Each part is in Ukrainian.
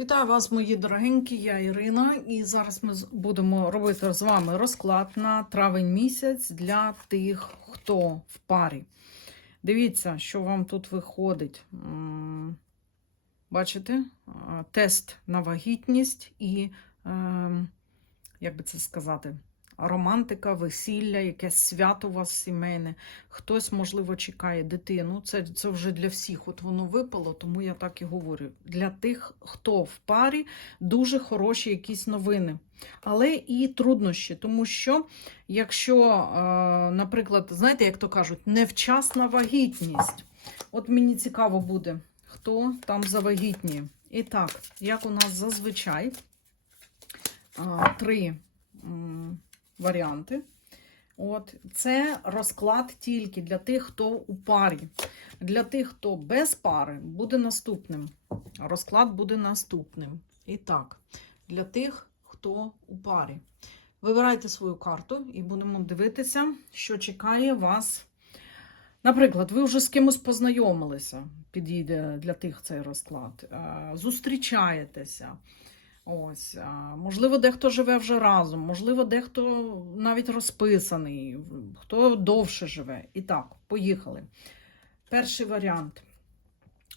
Вітаю вас, мої дорогенькі, я Ірина, і зараз ми будемо робити з вами розклад на травень місяць для тих, хто в парі. Дивіться, що вам тут виходить. Бачите? Тест на вагітність і, ем, як би це сказати, романтика, весілля, якесь свято у вас сімейне. Хтось, можливо, чекає дитину. Це, це вже для всіх. От воно випало, тому я так і говорю. Для тих, хто в парі, дуже хороші якісь новини. Але і труднощі, тому що якщо, е, наприклад, знаєте, як то кажуть, невчасна вагітність. От мені цікаво буде, хто там завагітніє. І так, як у нас зазвичай, три м, варіанти. От, це розклад тільки для тих, хто у парі. Для тих, хто без пари, буде наступним. Розклад буде наступним. І так, для тих, хто у парі. Вибирайте свою карту і будемо дивитися, що чекає вас. Наприклад, ви вже з кимось познайомилися, підійде для тих цей розклад. Е, Зустрічаєтеся. Ось, можливо, дехто живе вже разом, можливо, дехто навіть розписаний, хто довше живе. І так, поїхали. Перший варіант.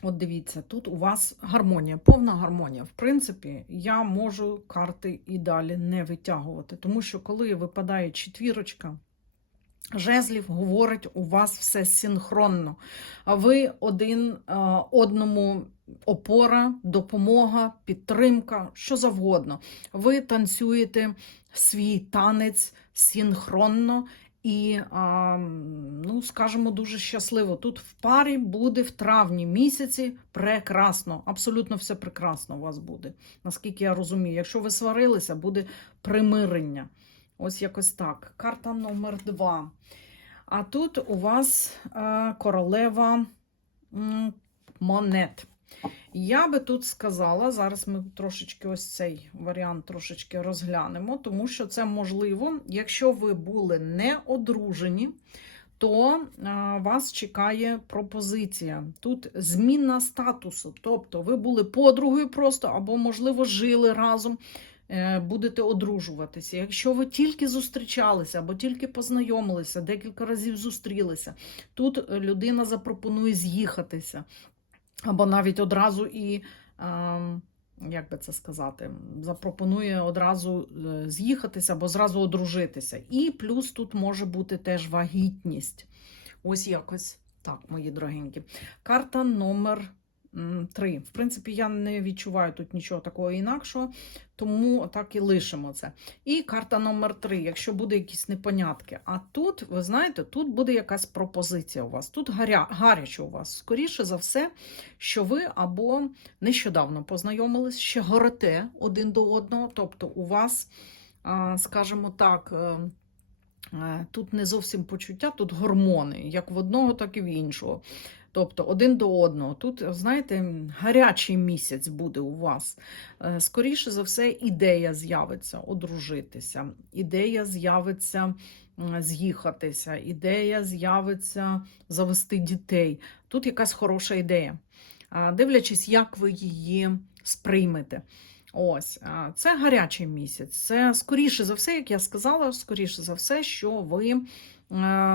От дивіться, тут у вас гармонія, повна гармонія. В принципі, я можу карти і далі не витягувати, тому що коли випадає четвірочка, жезлів говорить, у вас все синхронно. Ви один одному опора, допомога, підтримка, що завгодно. Ви танцюєте свій танець синхронно і, ну, скажімо, дуже щасливо. Тут в парі буде в травні місяці прекрасно, абсолютно все прекрасно у вас буде. Наскільки я розумію, якщо ви сварилися, буде примирення. Ось якось так. Карта номер два. А тут у вас е, королева монет. Я би тут сказала, зараз ми трошечки ось цей варіант трошечки розглянемо, тому що це можливо, якщо ви були не одружені, то е, вас чекає пропозиція. Тут зміна статусу. Тобто ви були подругою просто, або, можливо, жили разом, будете одружуватися. Якщо ви тільки зустрічалися або тільки познайомилися, декілька разів зустрілися, тут е, людина запропонує з'їхатися. Або навіть одразу і, як би це сказати, запропонує одразу е, з'їхатися або зразу одружитися. І плюс тут може бути теж вагітність. Ось якось так, мої дорогенькі. Карта номер 3. В принципі, я не відчуваю тут нічого такого інакшого, тому так і лишимо це. І карта номер 3, якщо буде якісь непонятки. А тут, ви знаєте, тут буде якась пропозиція у вас. Тут гаря, гаряче у вас. Скоріше за все, що ви або нещодавно познайомились, ще горите один до одного. Тобто, у вас, скажімо так, е, е, тут не зовсім почуття, тут гормони, як в одного, так і в іншого. Тобто один до одного. Тут, знаєте, гарячий місяць буде у вас. Е, Скоріше за все, ідея з'явиться одружитися, ідея з'явиться з'їхатися, ідея з'явиться завести дітей. Тут якась хороша ідея. Дивлячись, як ви її сприймете. Ось, це гарячий місяць. Це скоріше за все, як я сказала, скоріше за все, що ви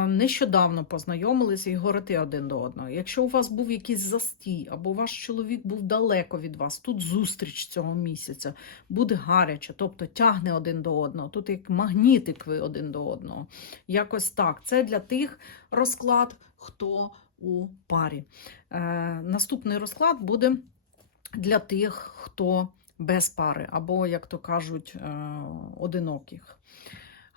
нещодавно познайомилися і горите один до одного. Якщо у вас був якийсь застій, або ваш чоловік був далеко від вас, тут зустріч цього місяця буде гаряче, тобто тягне один до одного. Тут як магнітик ви один до одного. Якось так. Це для тих розклад, хто у парі. Е, наступний розклад буде для тих, хто без пари, або, як то кажуть, е, одиноких.